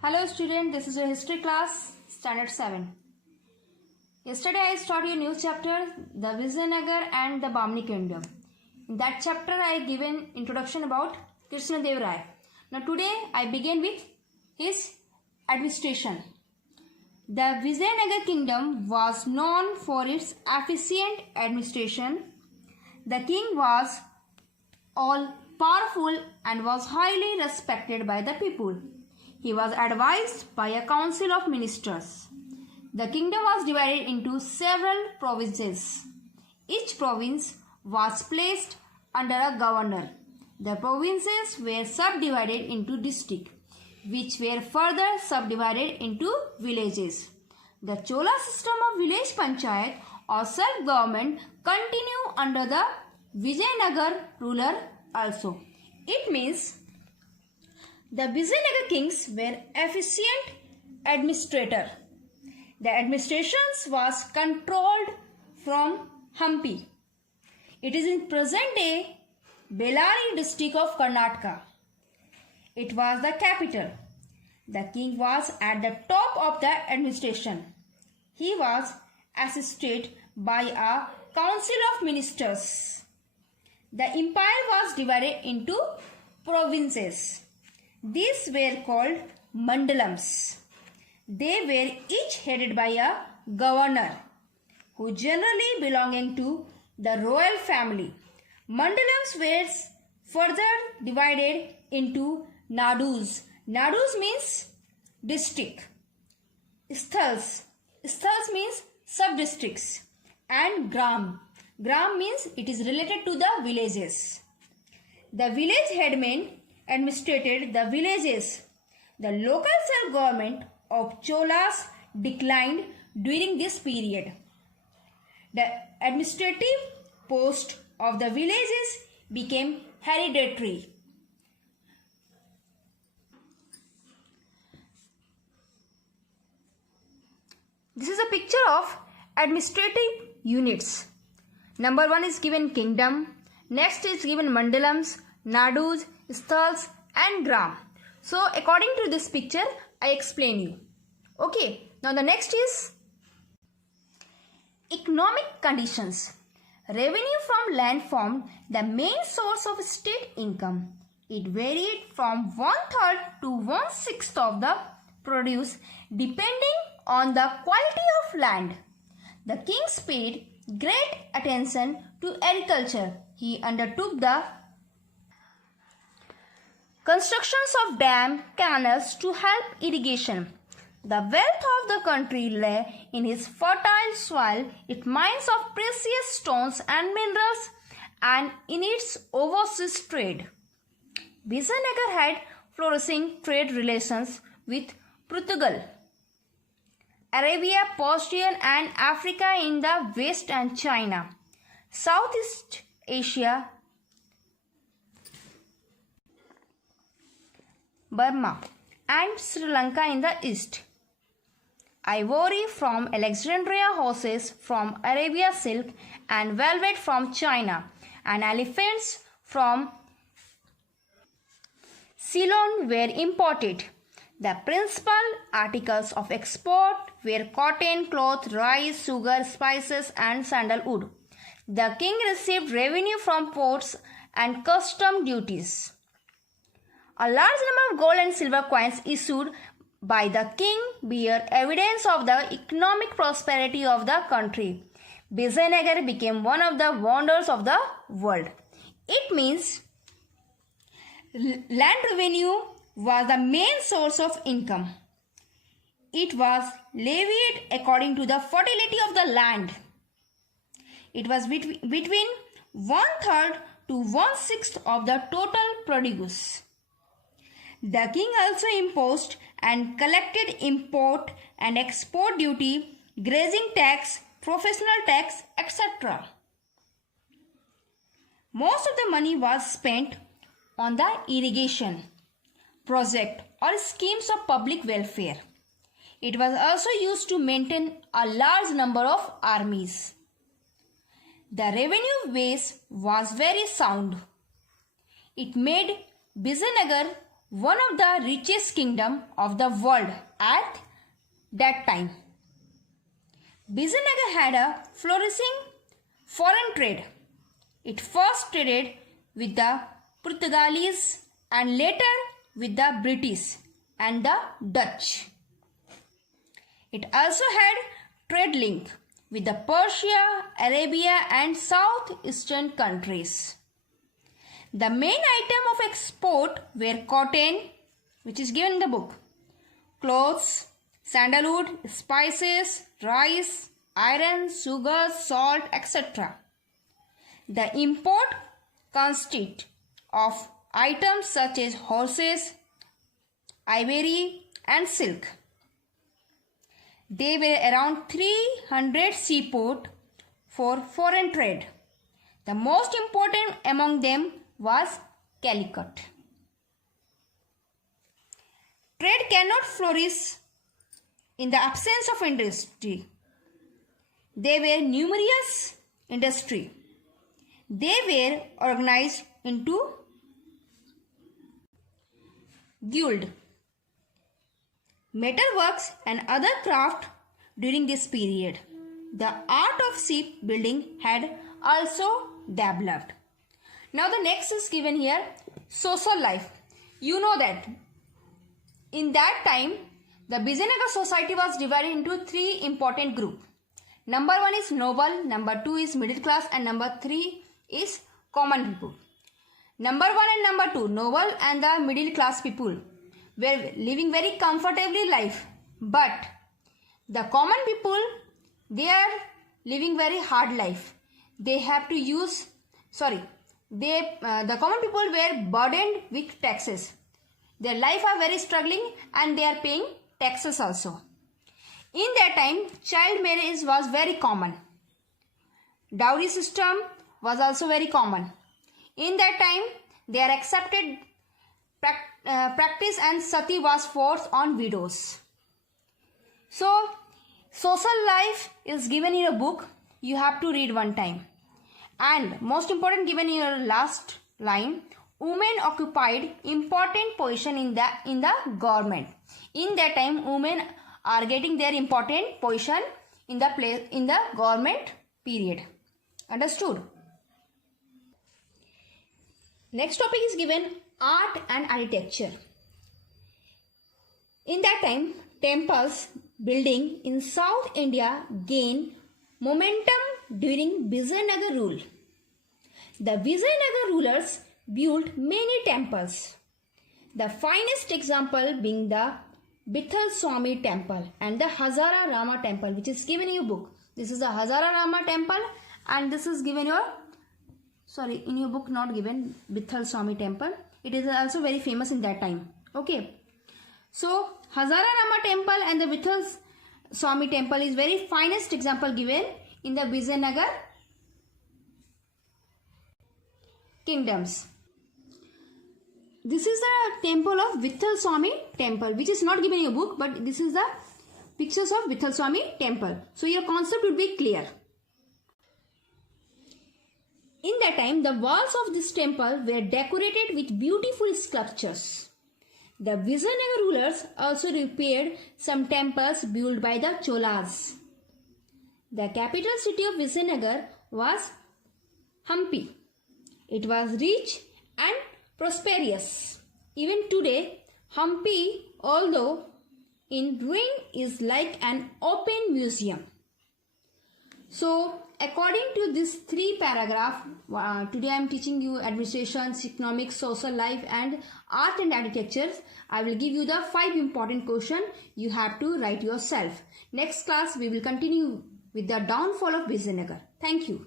Hello student, this is your history class, standard 7. Yesterday I started a new chapter, the Vijayanagar and the Bamni Kingdom. In that chapter I given introduction about Krishnadev Rai. Now today I begin with his administration. The Vijayanagar kingdom was known for its efficient administration. The king was all powerful and was highly respected by the people. He was advised by a council of ministers. The kingdom was divided into several provinces. Each province was placed under a governor. The provinces were subdivided into districts, which were further subdivided into villages. The Chola system of village panchayat or self-government continued under the Vijayanagar ruler also. It means the Vijayanagar kings were efficient administrators. The administration was controlled from Hampi. It is in present-day Bellary district of Karnataka. It was the capital. The king was at the top of the administration. He was assisted by a council of ministers. The empire was divided into provinces. These were called mandalams. They were each headed by a governor, who generally belonging to the royal family. Mandalams were further divided into nadus. Nadus means district. Sthals. Sthals means sub-districts. And gram. Gram means it is related to the villages. The village headmen administrated the villages. The local self-government of Cholas declined during this period. The administrative post of the villages became hereditary. This is a picture of administrative units. Number 1 is given kingdom. Next is given mandalams, nadus, sthals and gram. So according to this picture, I explain you. Okay, now the next is economic conditions. Revenue from land formed the main source of state income. It varied from 1/3 to 1/6 of the produce depending on the quality of land. The kings paid great attention to agriculture. He undertook the constructions of dam canals to help irrigation. The wealth of the country lay in its fertile soil, its mines of precious stones and minerals, and in its overseas trade. Vijayanagar had flourishing trade relations with Portugal, Arabia, Persia and Africa in the west and China, Southeast Asia, Burma and Sri Lanka in the east. Ivory from Alexandria, horses from Arabia, silk and velvet from China, and elephants from Ceylon were imported. The principal articles of export were cotton, cloth, rice, sugar, spices and sandalwood. The king received revenue from ports and custom duties. A large number of gold and silver coins issued by the king bear evidence of the economic prosperity of the country. Vijayanagar became one of the wonders of the world. It means land revenue was the main source of income. It was levied according to the fertility of the land. It was between 1/3 to 1/6 of the total produce. The king also imposed and collected import and export duty, grazing tax, professional tax, etc. Most of the money was spent on the irrigation project or schemes of public welfare. It was also used to maintain a large number of armies. The revenue base was very sound. It made Vijayanagar one of the richest kingdom of the world at that time. Vijayanagar had a flourishing foreign trade. It first traded with the Portuguese and later with the British and the Dutch. It also had trade link with the Persia, Arabia and southeastern countries. The main item of export were cotton, which is given in the book, clothes, sandalwood, spices, rice, iron, sugar, salt, etc. The import consists of items such as horses, ivory and silk. There were around 300 seaports for foreign trade. The most important among them was Calicut. Trade cannot flourish in the absence of industry. There were numerous industries. They were organized into guild, metalworks and other craft during this period. The art of shipbuilding had also developed. Now the next is given here, social life. You know that in that time the Vijayanagar society was divided into three important groups. Number one is noble, number two is middle class and number three is common people. Number one and number two, noble and the middle class people, were living very comfortably life, but the common people, they are living very hard life. They have to use, the common people were burdened with taxes. Their life are very struggling and they are paying taxes also. In that time, child marriage was very common. Dowry system was also very common. In that time, they are accepted practice and sati was forced on widows. So, social life is given in a book. You have to read one time. And most important, given in your last line, women occupied important position in the government. In that time, women are getting their important position in the government period. Understood? Next topic is given art and architecture. In that time, temples building in South India gained momentum during Vijayanagar rule. The Vijayanagar rulers built many temples. The finest example being the Swamy temple and the Hazara Rama temple, which is given in your book. This is the Hazara Rama temple and this is given in your book not given, Swamy temple. It is also very famous in that time. Okay. So, Hazara Rama temple and the Swamy temple is very finest example given in the Vijayanagar kingdoms. This is the temple of Swamy temple, which is not given in your book, but this is the pictures of Swamy temple. So, your concept would be clear. In that time, the walls of this temple were decorated with beautiful sculptures. The Vijayanagar rulers also repaired some temples built by the Cholas. The capital city of Vijayanagar was Hampi. It was rich and prosperous. Even today, Hampi, although in ruin, is like an open museum. So, according to these three paragraphs, today I am teaching you administration, economics, social life and art and architecture. I will give you the 5 important questions you have to write yourself. Next class we will continue with the downfall of Vijayanagar. Thank you.